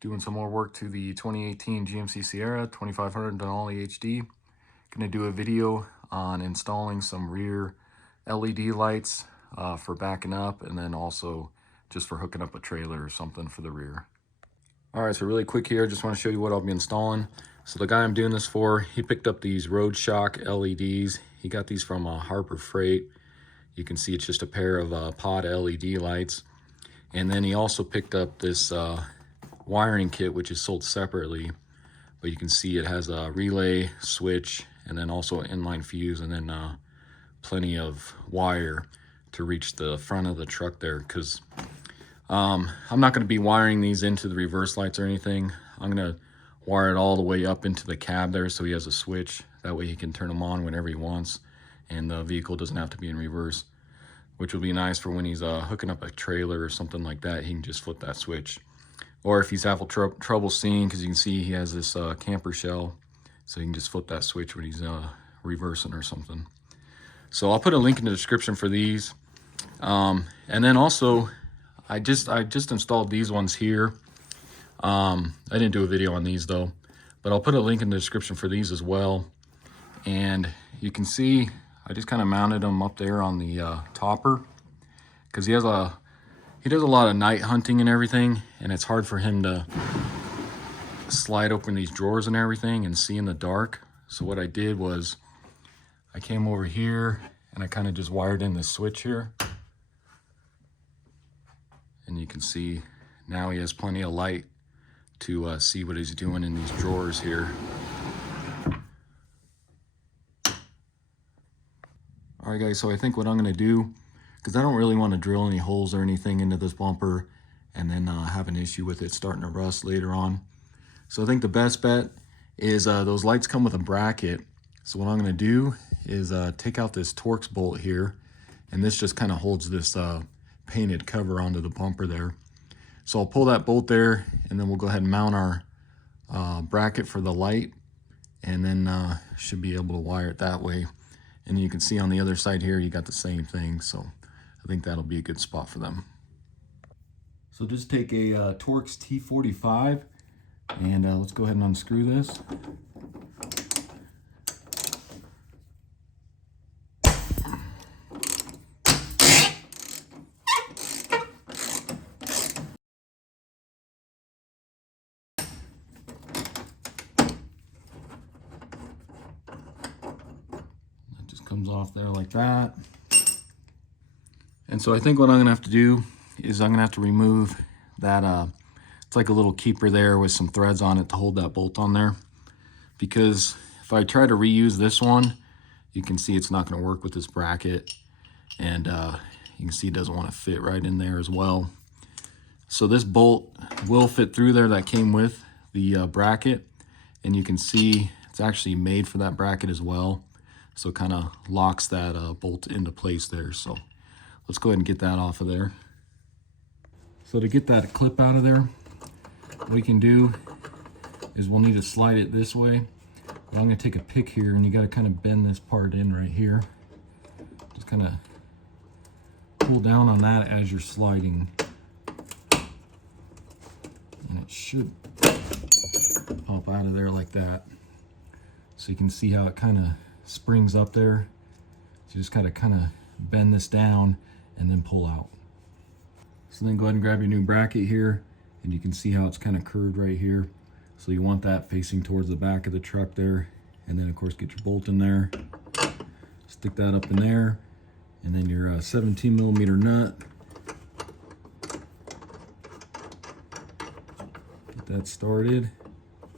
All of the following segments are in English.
Doing some more work to the 2018 GMC Sierra 2500 Denali HD. Gonna do a video on installing some rear LED lights for backing up, and then also just for hooking up a trailer or something for the rear. All right, so really quick here, just want to show you what I'll be installing. So the guy I'm doing this for, he picked up these RoadShock LEDs. He got these from Harbor Freight. You can see it's just a pair of pod LED lights. And then he also picked up this wiring kit, which is sold separately, but you can see it has a relay, switch, and then also an inline fuse, and then plenty of wire to reach the front of the truck there, because I'm not going to be wiring these into the reverse lights or anything. I'm going to wire it all the way up into the cab there, so he has a switch. That way he can turn them on whenever he wants, and the vehicle doesn't have to be in reverse, which will be nice for when he's hooking up a trailer or something like that. He can just flip that switch. Or if he's having trouble seeing, because you can see he has this camper shell, so you can just flip that switch when he's reversing or something. So I'll put a link in the description for these. And then also, I just installed these ones here. I didn't do a video on these though, but I'll put a link in the description for these as well. And you can see I just kind of mounted them up there on the topper, because he does a lot of night hunting and everything, and it's hard for him to slide open these drawers and everything and see in the dark. So what I did was I came over here and I kind of just wired in this switch here, and you can see now he has plenty of light to see what he's doing in these drawers here. All right guys, so I think what I'm going to do, because I don't really want to drill any holes or anything into this bumper and then have an issue with it starting to rust later on. So I think the best bet is those lights come with a bracket. So what I'm going to do is take out this Torx bolt here, and this just kind of holds this painted cover onto the bumper there. So I'll pull that bolt there, and then we'll go ahead and mount our bracket for the light, and then should be able to wire it that way. And you can see on the other side here, you got the same thing. So I think that'll be a good spot for them. So just take a Torx T45, and let's go ahead and unscrew this. That just comes off there like that. And so I think what I'm gonna have to do is I'm gonna have to remove that, it's like a little keeper there with some threads on it to hold that bolt on there. Because if I try to reuse this one, you can see it's not gonna work with this bracket. And you can see it doesn't wanna fit right in there as well. So this bolt will fit through there that came with the bracket. And you can see it's actually made for that bracket as well. So it kind of locks that bolt into place there. So let's go ahead and get that off of there. So to get that clip out of there, what we can do is we'll need to slide it this way. But I'm gonna take a pick here, and you gotta kind of bend this part in right here. Just kind of pull down on that as you're sliding. And it should pop out of there like that. So you can see how it kind of springs up there. So you just kind of bend this down and then pull out. So then go ahead and grab your new bracket here, and you can see how it's kind of curved right here. So you want that facing towards the back of the truck there, and then of course get your bolt in there, stick that up in there, and then your 17mm nut. Get that started,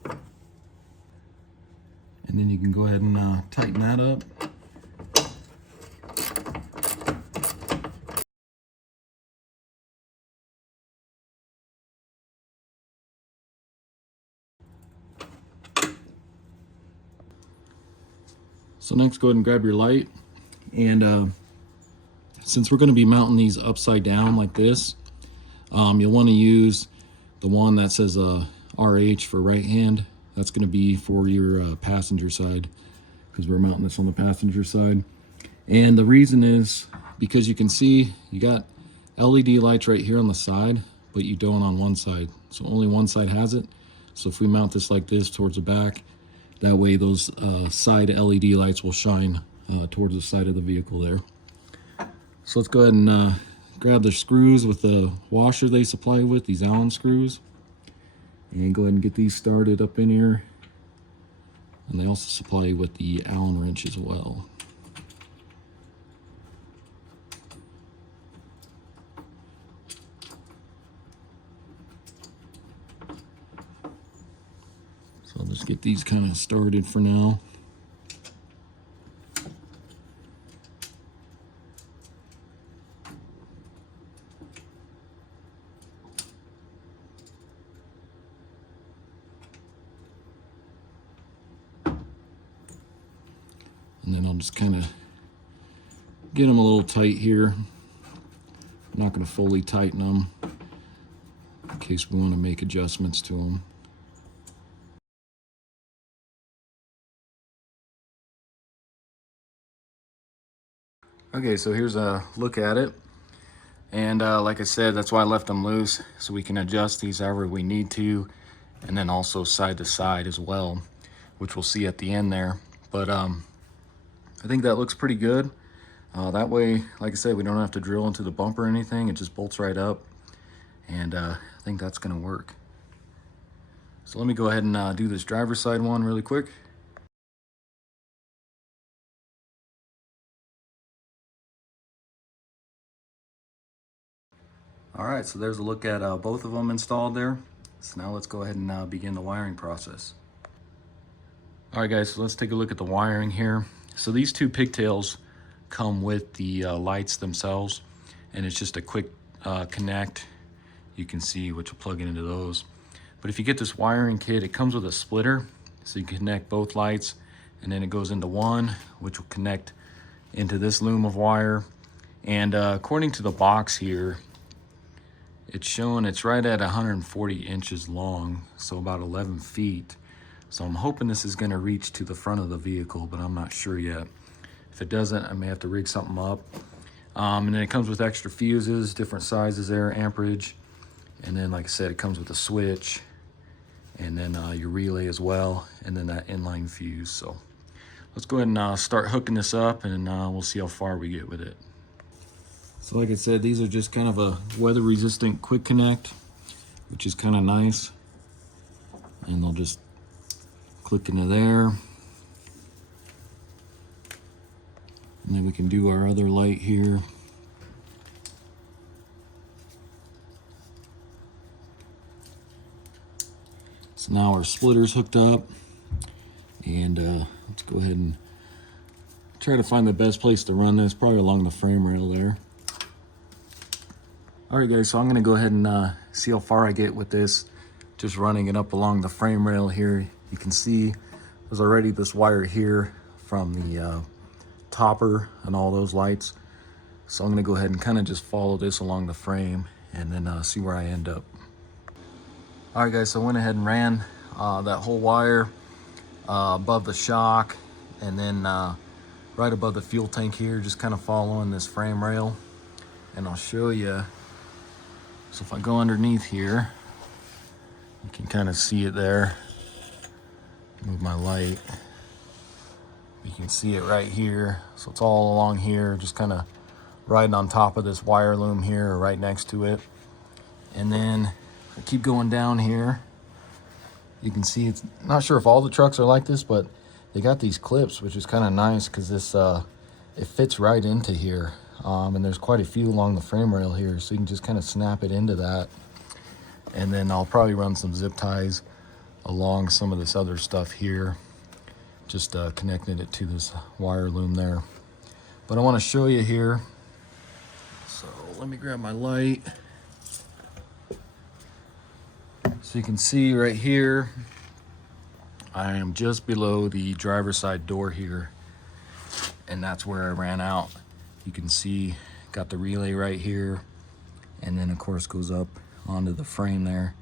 and then you can go ahead and tighten that up. So next, go ahead and grab your light, and since we're going to be mounting these upside down like this, you'll want to use the one that says RH for right hand. That's going to be for your passenger side, because we're mounting this on the passenger side. And the reason is because you can see you got LED lights right here on the side, but you don't on one side. So only one side has it. So if we mount this like this towards the back, that way those side LED lights will shine towards the side of the vehicle there. So let's go ahead and grab the screws with the washer they supply with, these Allen screws. And go ahead and get these started up in here. And they also supply you with the Allen wrench as well. So I'll just get these kind of started for now. And then I'll just kind of get them a little tight here. I'm not going to fully tighten them in case we want to make adjustments to them. Okay, so here's a look at it. And like I said, that's why I left them loose, so we can adjust these however we need to, and then also side to side as well, which we'll see at the end there. But I think that looks pretty good. That way, like I said, we don't have to drill into the bumper or anything. It just bolts right up, and I think that's gonna work. So let me go ahead and do this driver's side one really quick. All right, so there's a look at both of them installed there. So now let's go ahead and begin the wiring process. All right guys, so let's take a look at the wiring here. So these two pigtails come with the lights themselves, and it's just a quick connect. You can see which will plug into those. But if you get this wiring kit, it comes with a splitter, so you can connect both lights, and then it goes into one, which will connect into this loom of wire. And according to the box here, it's showing it's right at 140 inches long, so about 11 feet. So I'm hoping this is gonna reach to the front of the vehicle, but I'm not sure yet. If it doesn't, I may have to rig something up. And then it comes with extra fuses, different sizes there, amperage. And then, like I said, it comes with a switch, and then your relay as well, and then that inline fuse. So let's go ahead and start hooking this up, and we'll see how far we get with it. So like I said, these are just kind of a weather resistant quick connect, which is kind of nice. And they'll just click into there. And then we can do our other light here. So now our splitter's hooked up, and let's go ahead and try to find the best place to run this, probably along the frame rail there. All right guys, so I'm gonna go ahead and see how far I get with this, just running it up along the frame rail here. You can see there's already this wire here from the topper and all those lights. So I'm gonna go ahead and kind of just follow this along the frame, and then see where I end up. All right guys, so I went ahead and ran that whole wire above the shock, and then right above the fuel tank here, just kind of following this frame rail. And I'll show you. So if I go underneath here, you can kind of see it there. Move my light. You can see it right here. So it's all along here, just kind of riding on top of this wire loom here, or right next to it. And then I keep going down here. You can see, it's not sure if all the trucks are like this, but they got these clips, which is kind of nice because this it fits right into here. And there's quite a few along the frame rail here, so you can just kind of snap it into that. And then I'll probably run some zip ties along some of this other stuff here, just connecting it to this wire loom there. But I want to show you here. So let me grab my light. So you can see right here, I am just below the driver's side door here, and that's where I ran out. You can see, got the relay right here, and then of course goes up onto the frame there,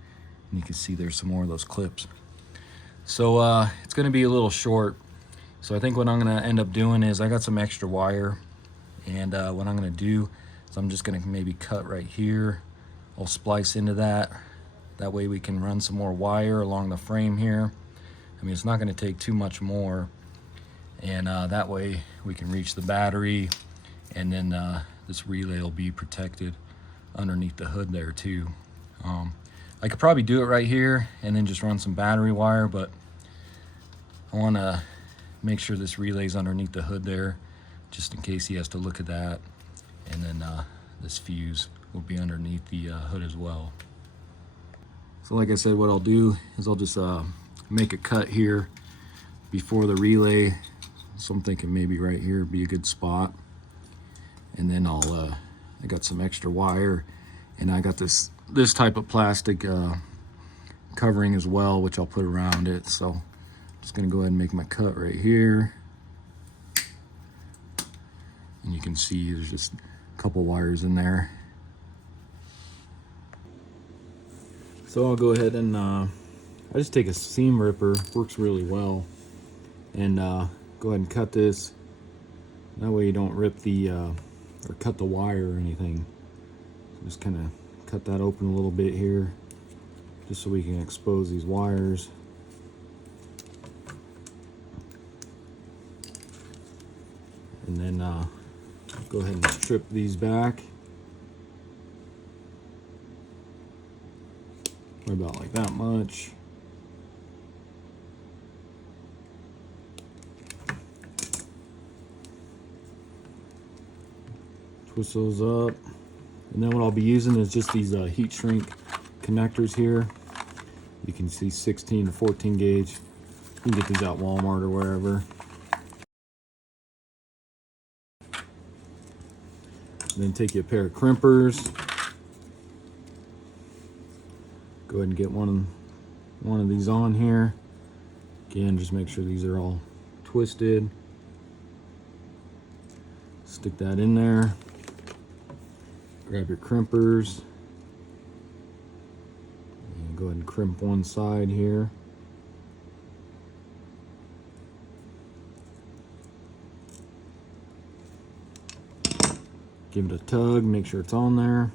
and you can see there's some more of those clips. So it's gonna be a little short. So I think what I'm gonna end up doing is, I got some extra wire, and what I'm gonna do is I'm just gonna maybe cut right here I'll splice into that. That way we can run some more wire along the frame here. I mean, it's not going to take too much more, and that way we can reach the battery, and then this relay will be protected underneath the hood there too. I could probably do it right here and then just run some battery wire, but I want to make sure this relay's underneath the hood there, just in case he has to look at that. And then this fuse will be underneath the hood as well. So like I said, what I'll do is I'll just make a cut here before the relay. So I'm thinking maybe right here would be a good spot. And then I got some extra wire, and I got this type of plastic covering as well, which I'll put around it. So I'm just gonna go ahead and make my cut right here. And you can see there's just a couple wires in there. So I'll go ahead and I just take a seam ripper, works really well, and go ahead and cut this. That way you don't rip the or cut the wire or anything. So just kind of cut that open a little bit here, just so we can expose these wires. And then go ahead and strip these back. About like that much. Twist those up. And then what I'll be using is just these heat shrink connectors here. You can see 16 to 14 gauge. You can get these at Walmart or wherever. And then take you a pair of crimpers. Go ahead and get one of these on here. Again, just make sure these are all twisted. Stick that in there. Grab your crimpers. And go ahead and crimp one side here. Give it a tug, make sure it's on there.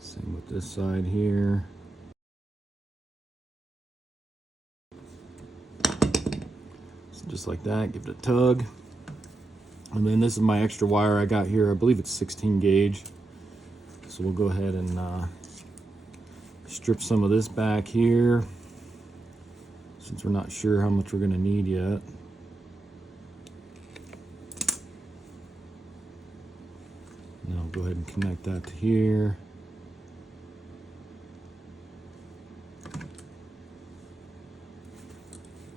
Same with this side here. So just like that, give it a tug. And then this is my extra wire I got here. I believe it's 16 gauge. So we'll go ahead and strip some of this back here, since we're not sure how much we're going to need yet. Now I'll go ahead and connect that to here.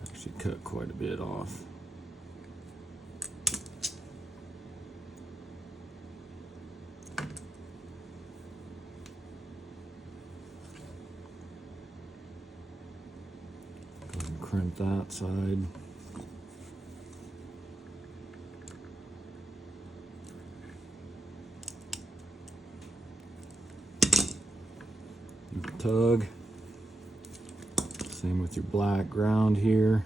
Actually cut quite a bit off. Go ahead and crimp that side. Tug. Same with your black ground here.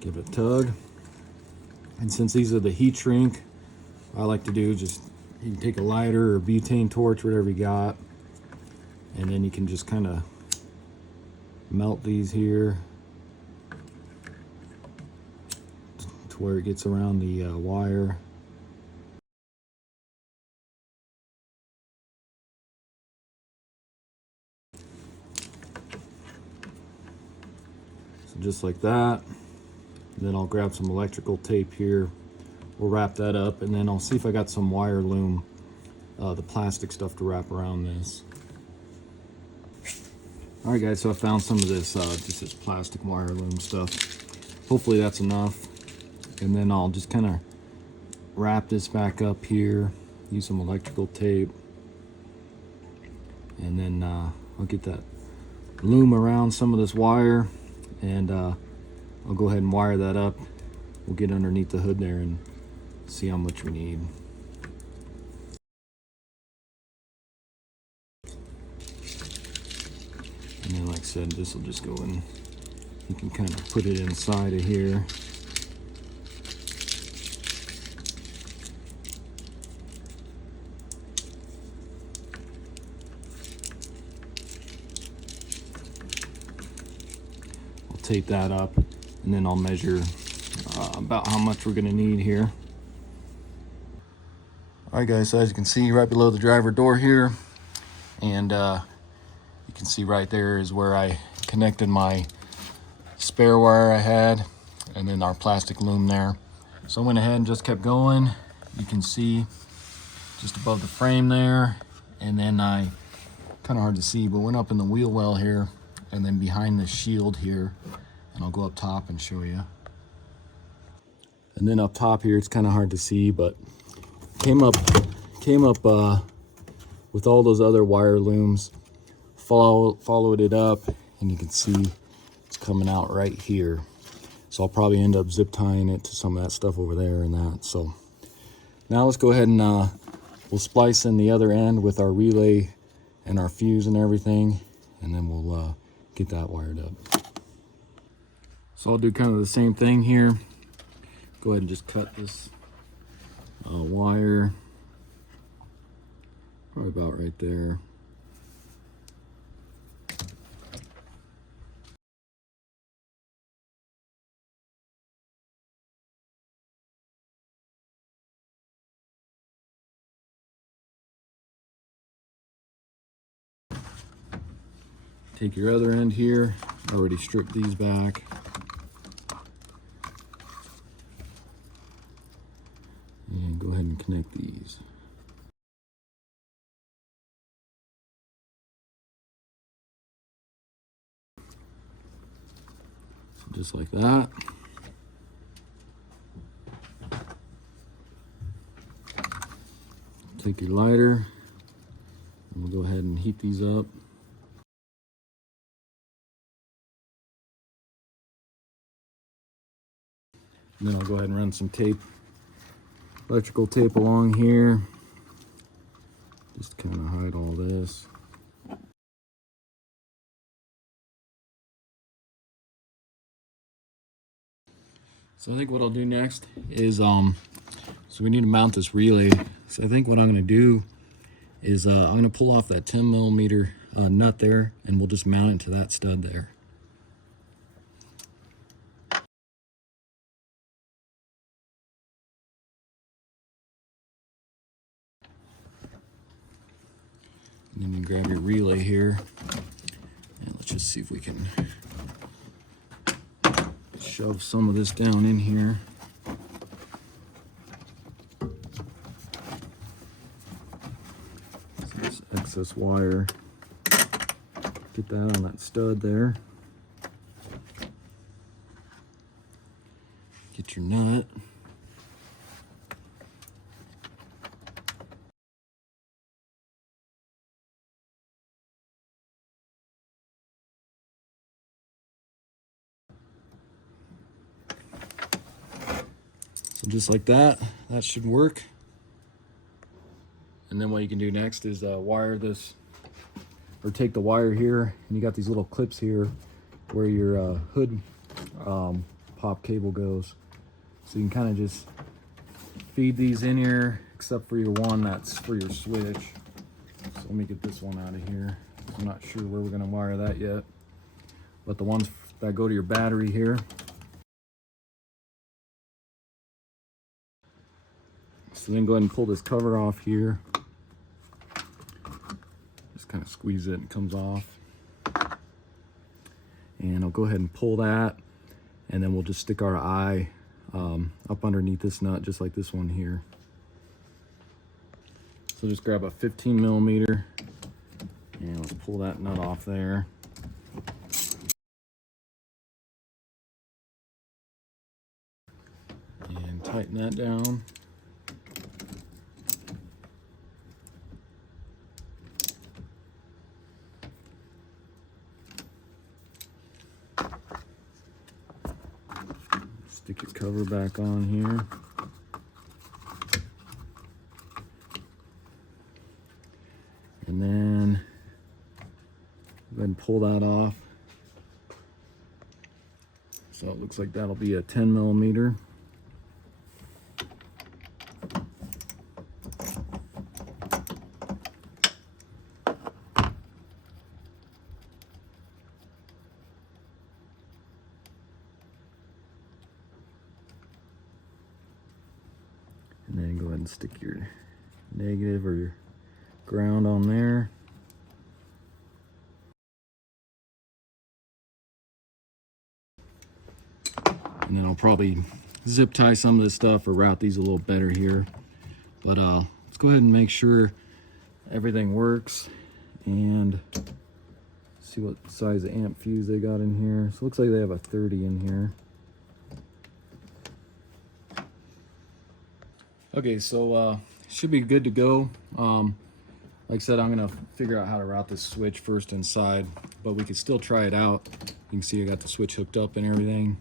Give it a tug. And since these are the heat shrink, I like to do just, you can take a lighter or butane torch, whatever you got, and then you can just kind of melt these here to where it gets around the wire. So just like that. And then I'll grab some electrical tape here. We'll wrap that up, and then I'll see if I got some wire loom, the plastic stuff to wrap around this. All right, guys, so I found some of this, just this plastic wire loom stuff. Hopefully that's enough. And then I'll just kind of wrap this back up here, use some electrical tape, and then I'll get that loom around some of this wire, and I'll go ahead and wire that up. We'll get underneath the hood there and see how much we need. And then, like I said, this will just go in You can kind of put it inside of here. I'll tape that up, and then I'll measure about how much we're gonna need here. All right, guys, so as you can see right below the driver door here, and you can see right there is where I connected my spare wire I had, and then our plastic loom there. So I went ahead and just kept going. You can see just above the frame there, and then I, kind of hard to see, but went up in the wheel well here, and then behind the shield here, and I'll go up top and show you. And then up top here, it's kind of hard to see, but came up with all those other wire looms, followed it up, and you can see it's coming out right here. So I'll probably end up zip tying it to some of that stuff over there and that. So now let's go ahead and we'll splice in the other end with our relay and our fuse and everything, and then we'll get that wired up. So I'll do kind of the same thing here. Go ahead and just cut this wire probably about right there. Take your other end here. I already stripped these back. And go ahead and connect these. So just like that. Take your lighter, and we'll go ahead and heat these up. And then I'll go ahead and run some tape, electrical tape along here, just to kind of hide all this. So I think what I'll do next is, so we need to mount this relay. So I think what I'm gonna do is I'm gonna pull off that 10 millimeter nut there, and we'll just mount it to that stud there. And then you grab your relay here, and let's just see if we can shove some of this down in here. So this excess wire, get that on that stud there. Get your nut. So just like that, that should work. And then what you can do next is wire this, or take the wire here, and you got these little clips here where your hood pop cable goes. So you can kind of just feed these in here, except for your one that's for your switch. So let me get this one out of here. I'm not sure where we're gonna wire that yet, but the ones that go to your battery here. So then go ahead and pull this cover off here. Just kind of squeeze it and it comes off. And I'll go ahead and pull that, and then we'll just stick our eye up underneath this nut, just like this one here. So just grab a 15 millimeter, and let's pull that nut off there. And tighten that down. Stick your cover back on here. And then go ahead and pull that off. So it looks like that'll be a 10 millimeter. And then go ahead and stick your negative or your ground on there. And then I'll probably zip tie some of this stuff or route these a little better here. But let's go ahead and make sure everything works and see what size of amp fuse they got in here. So it looks like they have a 30 in here. Okay, so should be good to go. Like I said, I'm gonna figure out how to route this switch first inside, but we could still try it out. You can see I got the switch hooked up and everything.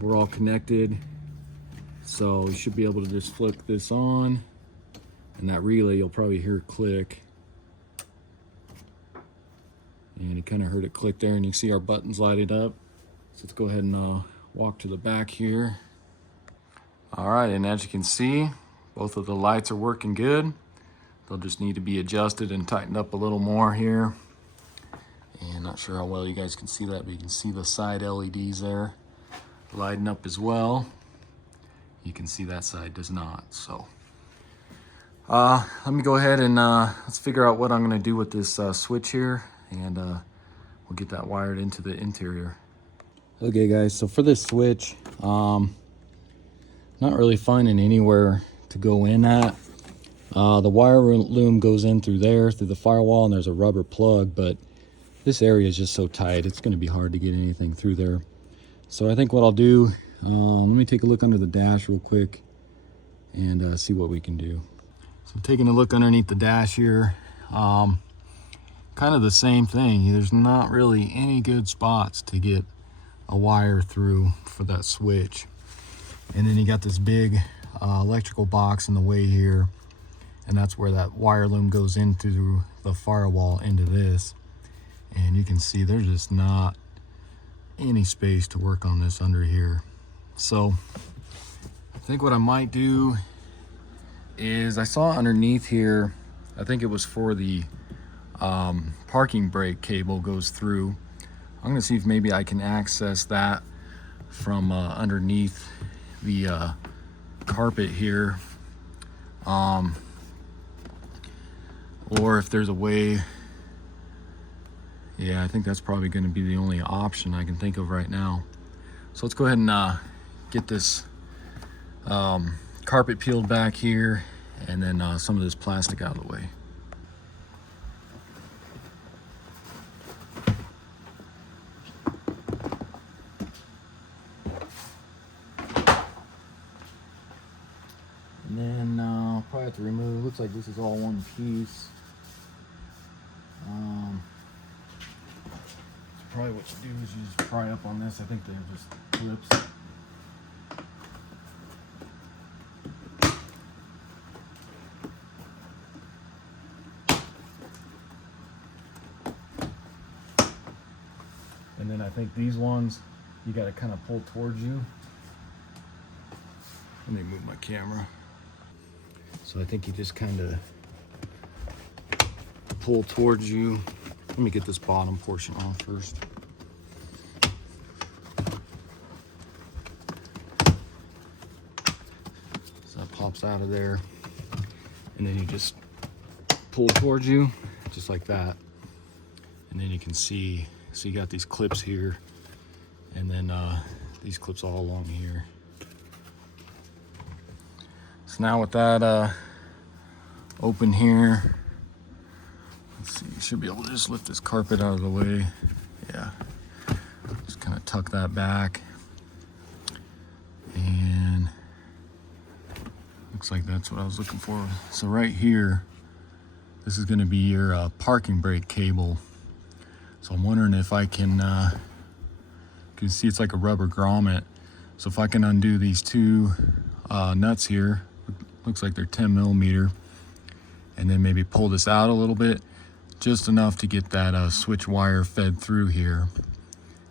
We're all connected, so you should be able to just flick this on, and that relay you'll probably hear click. And you kind of heard it click there, and you can see our buttons lighted up. So let's go ahead and walk to the back here. All right, and as you can see, both of the lights are working good. They'll just need to be adjusted and tightened up a little more here. And not sure how well you guys can see that, but you can see the side LEDs there lighting up as well. You can see that side does not. So let me go ahead and let's figure out what I'm gonna do with this switch here, and we'll get that wired into the interior. Okay guys, so for this switch, not really finding anywhere to go in at. The wire loom goes in through there, through the firewall, and there's a rubber plug, but this area is just so tight, it's gonna be hard to get anything through there. So I think what I'll do, let me take a look under the dash real quick and see what we can do. So I'm taking a look underneath the dash here. Kind of the same thing. There's not really any good spots to get a wire through for that switch. And then you got this big electrical box in the way here, and that's where that wire loom goes into the firewall into this. And you can see there's just not any space to work on this under here. So I think what I might do is, I saw underneath here, I think it was for the parking brake cable goes through. I'm gonna see if maybe I can access that from underneath the carpet here, or if there's a way. Yeah, I think that's probably going to be the only option I can think of right now. So let's go ahead and get this carpet peeled back here, and then some of this plastic out of the way. And then I'll probably have to remove, looks like this is all one piece. Probably what you do is you just pry up on this. I think they're just clips. And then I think these ones, you got to kind of pull towards you. Let me move my camera. So I think you just kind of pull towards you. Let me get this bottom portion on first. So that pops out of there. And then you just pull towards you, just like that. And then you can see, so you got these clips here, and then these clips all along here. So now with that open here, let's see, you should be able to just lift this carpet out of the way. Yeah, just kind of tuck that back. And looks like that's what I was looking for. So right here, this is gonna be your parking brake cable. So I'm wondering if I can, you can see it's like a rubber grommet. So if I can undo these two nuts here, looks like they're 10 millimeter, and then maybe pull this out a little bit, just enough to get that switch wire fed through here.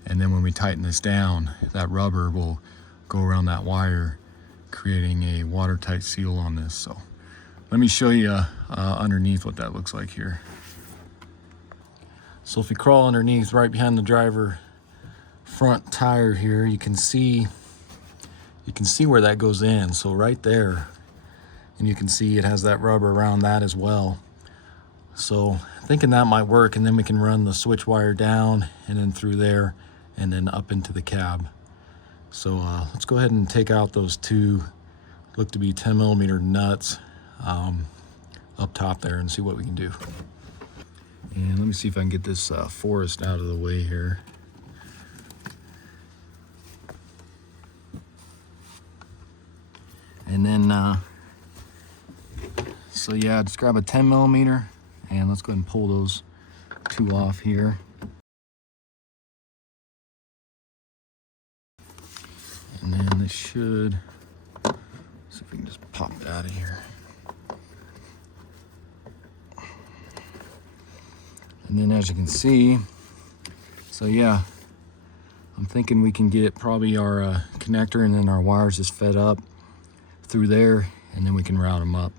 And then when we tighten this down, that rubber will go around that wire, creating a watertight seal on this. So let me show you underneath what that looks like here. So if you crawl underneath right behind the driver front tire here, you can see where that goes in. So right there, and you can see it has that rubber around that as well. So thinking that might work, and then we can run the switch wire down and then through there and then up into the cab. So let's go ahead and take out those two, look to be 10mm nuts up top there and see what we can do. And let me see if I can get this forest out of the way here. And then, so yeah, just grab a 10mm and let's go ahead and pull those two off here. And then this should, see if we can just pop it out of here. And then as you can see, so yeah, I'm thinking we can get probably our connector and then our wires just fed up through there, and then we can route them up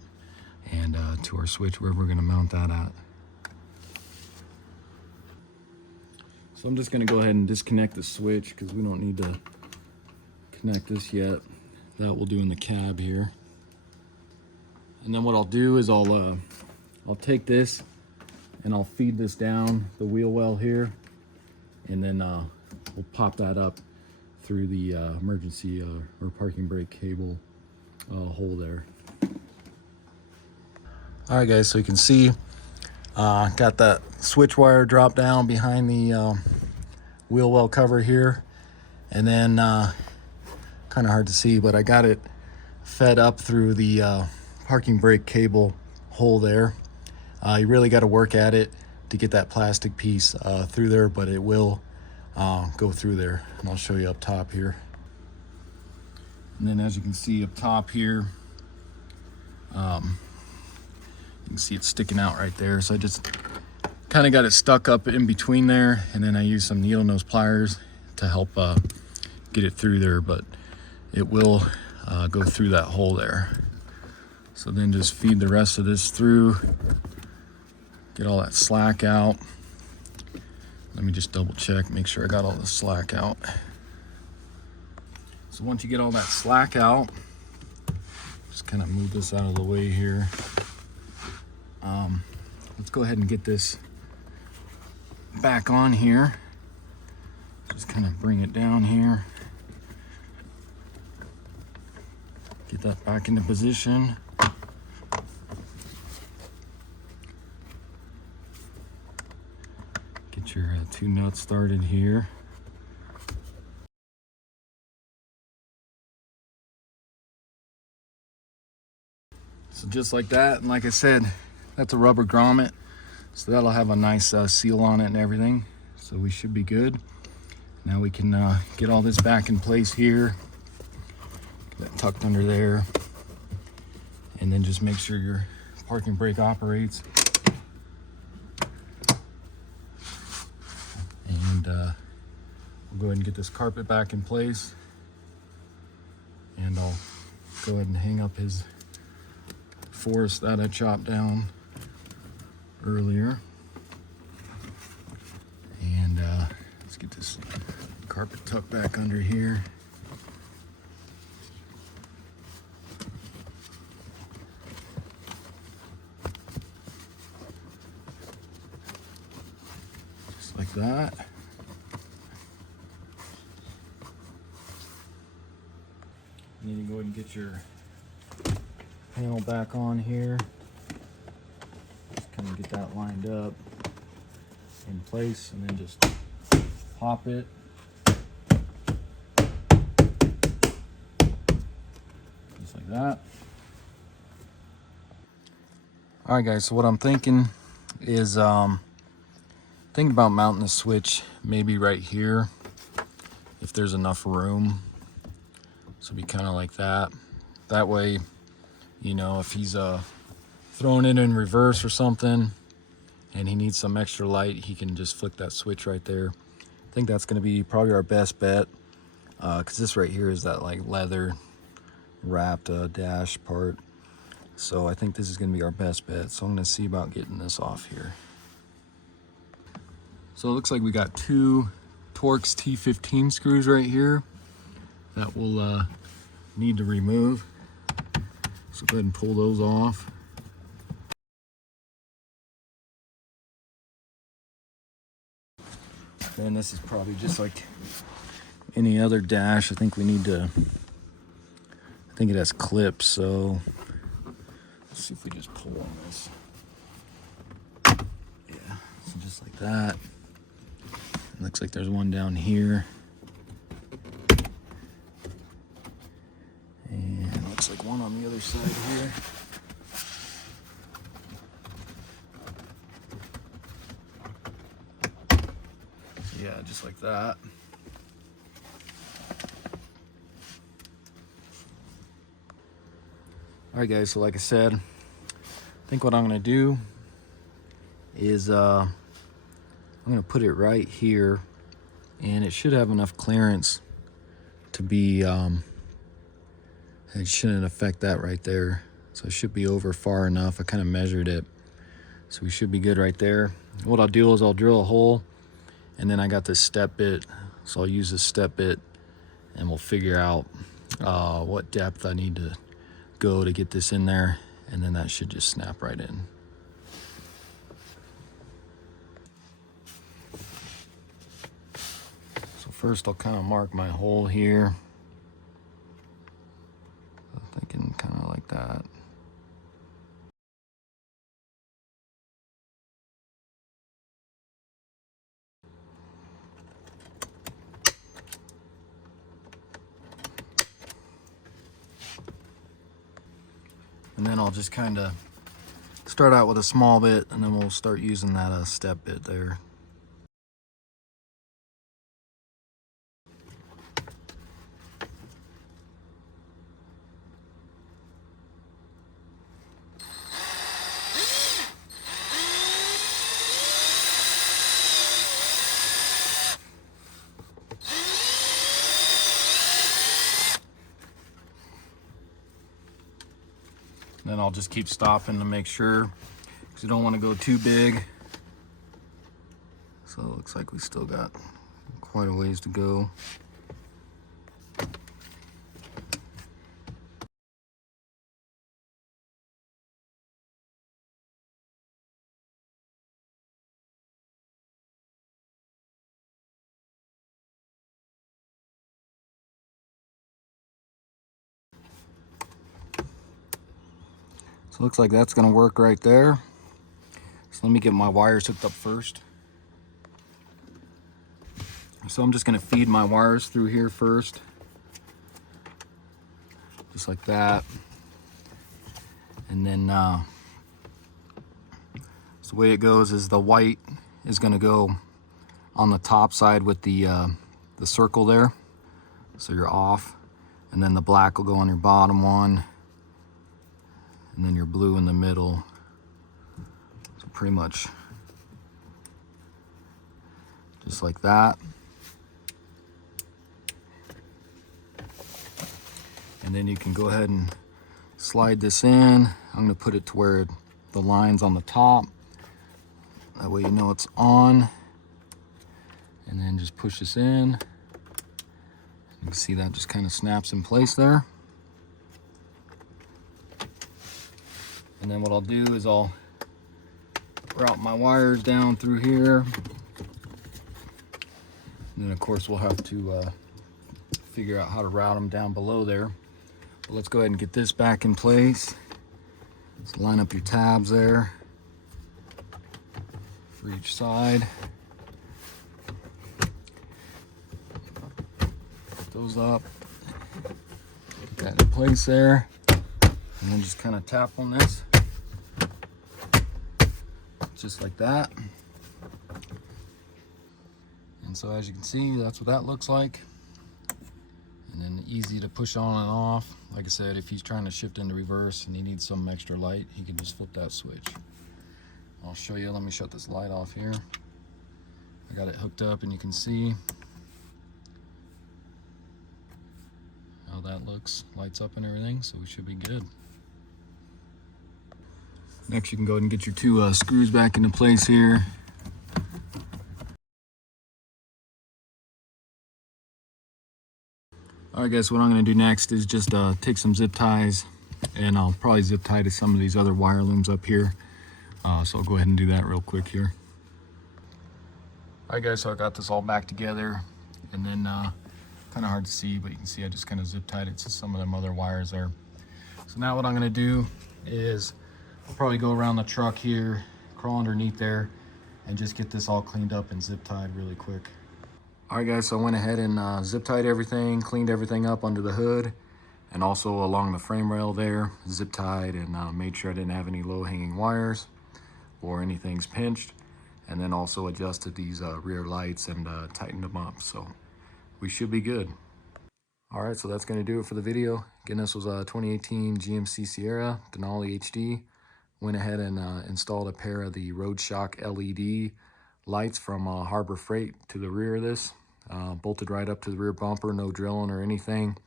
and to our switch where we're gonna mount that at. So I'm just gonna go ahead and disconnect the switch because we don't need to connect this yet. That we'll do in the cab here. And then what I'll do is I'll take this and I'll feed this down the wheel well here, and then we'll pop that up through the emergency or parking brake cable hole there. All right guys, so you can see got that switch wire drop down behind the wheel well cover here, and then kind of hard to see, but I got it fed up through the parking brake cable hole there. You really got to work at it to get that plastic piece through there, but it will go through there, and I'll show you up top here. And then as you can see up top here, you can see it's sticking out right there. So I just kind of got it stuck up in between there, and then I use some needle nose pliers to help get it through there, but it will go through that hole there. So then just feed the rest of this through, get all that slack out. Let me just double check, make sure I got all the slack out. So once you get all that slack out, just kind of move this out of the way here. Let's go ahead and get this back on here. Just kind of bring it down here. Get that back into position. Get your two nuts started here. So just like that, and like I said, that's a rubber grommet, so that'll have a nice seal on it and everything, so we should be good. Now we can get all this back in place here, get that tucked under there, and then just make sure your parking brake operates. And we'll go ahead and get this carpet back in place, and I'll go ahead and hang up his forest that I chopped down earlier. And let's get this carpet tucked back under here. Just like that. And then you go ahead and get your panel back on here. Just kind of get that lined up in place, and then just pop it. Just like that. All right guys, so what I'm thinking is thinking about mounting the switch maybe right here if there's enough room. So it'd be kind of like that. That way, you know, if he's throwing it in reverse or something and he needs some extra light, he can just flick that switch right there, think that's going to be probably our best bet, because this right here is that like leather wrapped dash part. So I think this is going to be our best bet. So I'm going to see about getting this off here. So it looks like we got 2 Torx T15 screws right here that we'll need to remove. So go ahead and pull those off. And this is probably just like any other dash. I think it has clips, so let's see if we just pull on this. Yeah, so just like that. It looks like there's one down here. And looks like one on the other side here. So yeah, just like that. All right, guys, so like I said, I think what I'm gonna do is I'm gonna put it right here, and it should have enough clearance to be, it shouldn't affect that right there. So it should be over far enough. I kind of measured it. So we should be good right there. What I'll do is I'll drill a hole, and then I got this step bit. So I'll use this step bit, and we'll figure out what depth I need to go to get this in there, and then that should just snap right in. So first I'll kind of mark my hole here. I'm thinking kind of like that. And then I'll just kind of start out with a small bit, and then we'll start using that step bit there. Then I'll just keep stopping to make sure, because you don't want to go too big. So it looks like we still got quite a ways to go. So it looks like that's going to work right there. So let me get my wires hooked up first. So I'm just going to feed my wires through here first. Just like that. And then so the way it goes is the white is going to go on the top side with the circle there. So you're off. And then the black will go on your bottom one. And then your blue in the middle. So pretty much just like that. And then you can go ahead and slide this in. I'm going to put it to where the line's on the top. That way you know it's on. And then just push this in. You can see that just kind of snaps in place there. And then what I'll do is I'll route my wires down through here. And then of course we'll have to figure out how to route them down below there. But let's go ahead and get this back in place. Let's line up your tabs there for each side. Put those up. Put that in place there. And then just kind of tap on this. Just like that. And so as you can see, that's what that looks like. And then easy to push on and off. Like I said, if he's trying to shift into reverse and he needs some extra light, he can just flip that switch. I'll show you. Let me shut this light off here. I got it hooked up and you can see how that looks, lights up and everything, so we should be good. Next you can go ahead and get your two screws back into place here. Alright guys, what I'm going to do next is just take some zip ties, and I'll probably zip tie to some of these other wire looms up here. So I'll go ahead and do that real quick here. Alright guys, so I got this all back together, and then kind of hard to see, but you can see I just kind of zip tied it to some of them other wires there. So now what I'm going to do is I'll probably go around the truck here, crawl underneath there, and just get this all cleaned up and zip tied really quick. Alright guys, so I went ahead and zip tied everything, cleaned everything up under the hood, and also along the frame rail there, zip tied, and made sure I didn't have any low hanging wires or anything's pinched, and then also adjusted these rear lights and tightened them up, so we should be good. Alright, so that's going to do it for the video. Again, this was a 2018 GMC Sierra Denali HD. Went ahead and installed a pair of the RoadShock LED lights from Harbor Freight to the rear of this. Bolted right up to the rear bumper, no drilling or anything.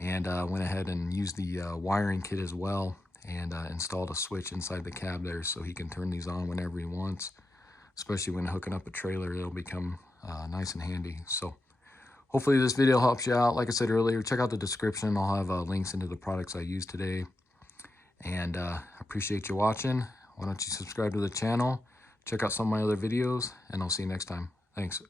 And went ahead and used the wiring kit as well, and installed a switch inside the cab there so he can turn these on whenever he wants. Especially when hooking up a trailer, it'll become nice and handy. So hopefully this video helps you out. Like I said earlier, check out the description. I'll have links into the products I used today. And I appreciate you watching. Why don't you subscribe to the channel, check out some of my other videos, and I'll see you next time. Thanks.